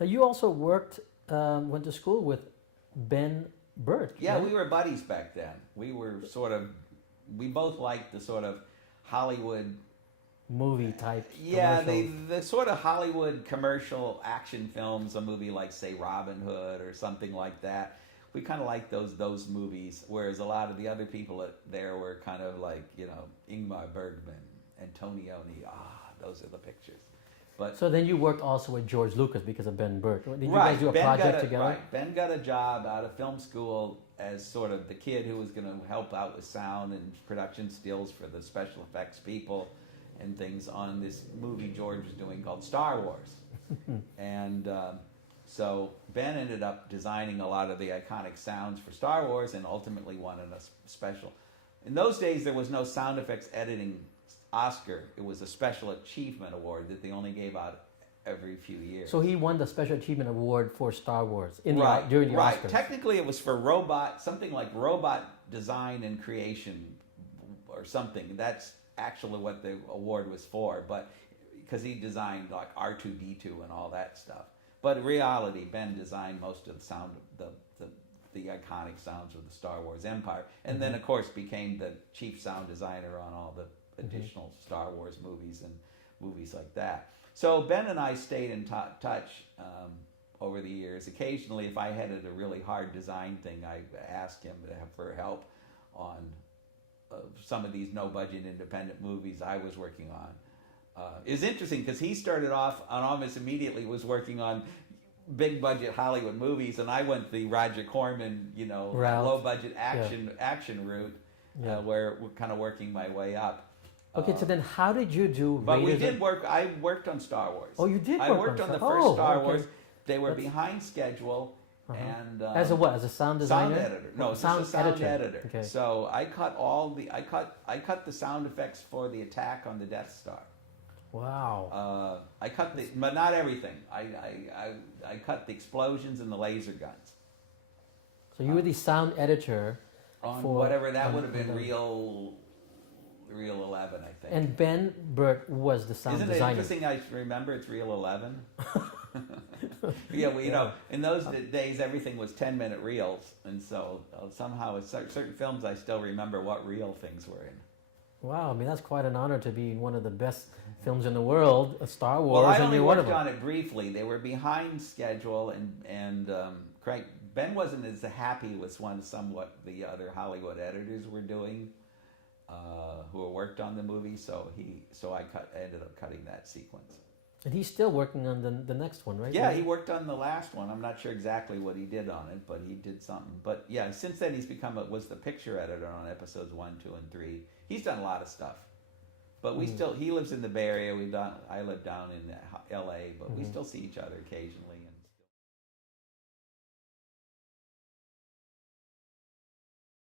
Now you also went to school with Ben Burtt. Yeah, right? we were buddies back then. We both liked the sort of Hollywood Movie type. Yeah, commercials. the sort of Hollywood commercial action films, a movie like, say, Robin Hood or something like that. We kind of like those movies, whereas a lot of the other people there were kind of like, INGMAR, BERGMAN, Antonioni. Those are the pictures. But So then you worked also with George Lucas because of Ben Burtt. Did you right, guys do a Ben project together? Right, Ben got a job out of film school as sort of the kid who was going to help out with sound and production stills for the special effects people and things on this movie George was doing called Star Wars. And so Ben ended up designing a lot of the iconic sounds for Star Wars and ultimately won a special. In those days, there was no sound effects editing Oscar. It was a special achievement award that they only gave out every few years. So he won the Special Achievement Award for Star Wars during the right. Oscars. Technically, it was for something like robot design and creation or something. That's actually what the award was for, but because he designed like R2-D2 and all that stuff. But in reality, Ben designed most of the sound, the iconic sounds of the Star Wars Empire, and then of course became the chief sound designer on all the additional Star Wars movies and movies like that. So Ben and I stayed in touch over the years. Occasionally, if I had a really hard design thing, I asked him for help on some of these no-budget independent movies I was working on. It was interesting because he started off and almost immediately was working on big-budget Hollywood movies, and I went the Roger Corman, low-budget action route, where we're kind of working my way up. Okay, so then how did you do? But we did work. I worked on Star Wars. Oh, you did. I worked on the first Star Wars. Okay. They were behind schedule. And as a what? As a sound designer? Sound editor. No, sound editor. Okay. So I cut I cut the sound effects for the attack on the Death Star. Wow. I cut but not everything. I cut the explosions and the laser guns. So you were the sound editor on for whatever that would have been Real 11, I think. And Ben Burtt was the sound designer. Isn't it interesting? I remember it's Real 11. Yeah, well, in those days, everything was 10-minute reels, and so somehow, in certain films, I still remember what reel things were in. Wow, I mean that's quite an honor to be in one of the best films in the world, Star Wars. Well, I and only you're one of worked them. on it briefly. They were behind schedule, and Ben wasn't as happy with somewhat the other Hollywood editors were doing, who worked on the movie. So I ended up cutting that sequence. And he's still working on the next one, right? Yeah, he worked on the last one. I'm not sure exactly what he did on it, but he did something. But yeah, since then he's was the picture editor on episodes 1, 2, and 3. He's done a lot of stuff. But he lives in the Bay Area. I live down in L.A., but we still see each other occasionally. And